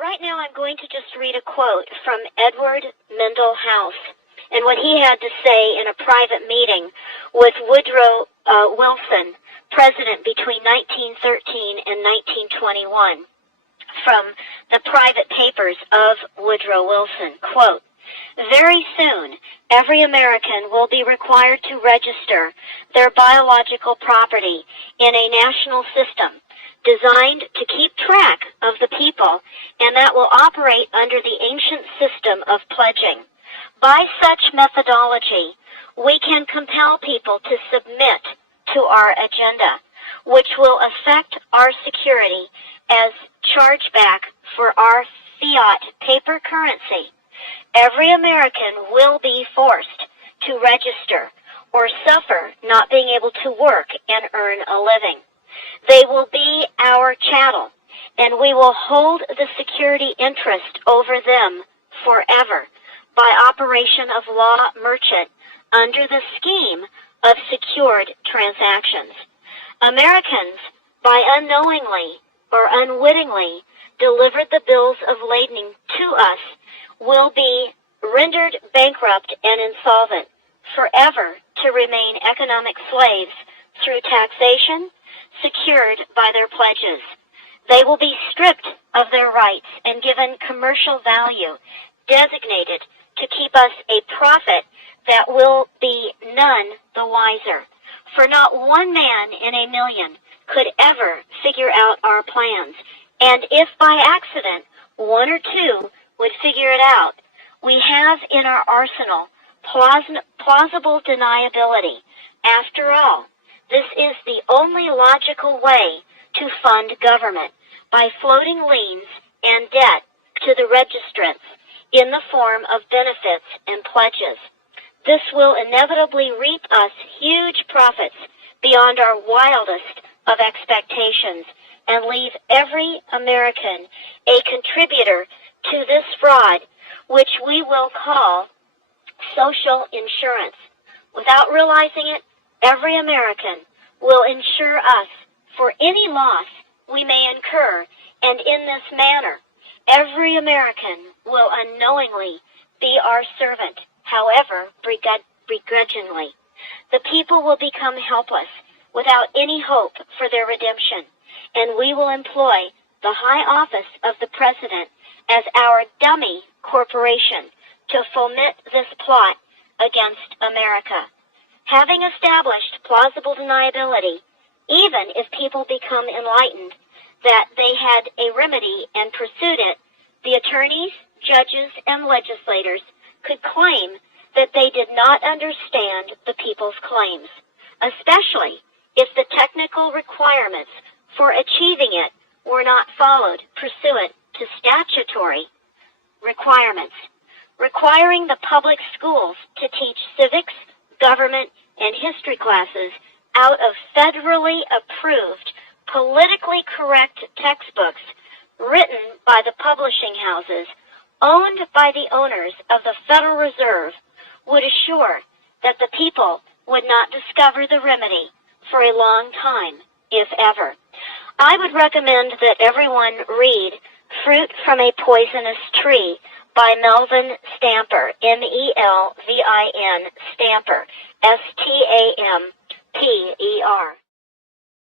right now I'm going to just read a quote from Edward Mandell-House and what he had to say in a private meeting with Woodrow Wilson, president between 1913 and 1921, from the private papers of Woodrow Wilson. Quote, "Very soon, every American will be required to register their biological property in a national system designed to keep track of the people, and that will operate under the ancient system of pledging. By such methodology, we can compel people to submit to our agenda, which will affect our security as chargeback for our fiat paper currency. Every American will be forced to register or suffer not being able to work and earn a living. They will be our chattel, and we will hold the security interest over them forever by operation of law merchant under the scheme of secured transactions. Americans, by unknowingly or unwittingly delivered the bills of lading to us, will be rendered bankrupt and insolvent, forever to remain economic slaves through taxation secured by their pledges. They will be stripped of their rights and given commercial value, designated to keep us a profit that will be none the wiser. For not one man in a million could ever figure out our plans, and if by accident one or two would figure it out, we have in our arsenal plausible deniability. After all, this is the only logical way to fund government, by floating liens and debt to the registrants in the form of benefits and pledges. This will inevitably reap us huge profits beyond our wildest of expectations and leave every American a contributor to this fraud, which we will call social insurance. Without realizing it, every American will insure us for any loss we may incur, and in this manner, every American will unknowingly be our servant, however begrudgingly. The people will become helpless, without any hope for their redemption, and we will employ the high office of the President as our dummy corporation to foment this plot against America. Having established plausible deniability, even if people become enlightened that they had a remedy and pursued it, the attorneys, judges, and legislators could claim that they did not understand the people's claims, especially if the technical requirements for achieving it were not followed pursuant to statutory requirements. Requiring the public schools to teach civics, government, and history classes out of federally approved, politically correct textbooks written by the publishing houses owned by the owners of the Federal Reserve would assure that the people would not discover the remedy for a long time, if ever. I would recommend that everyone read Fruit from a Poisonous Tree by Melvin Stamper, Melvin Stamper, Stamper.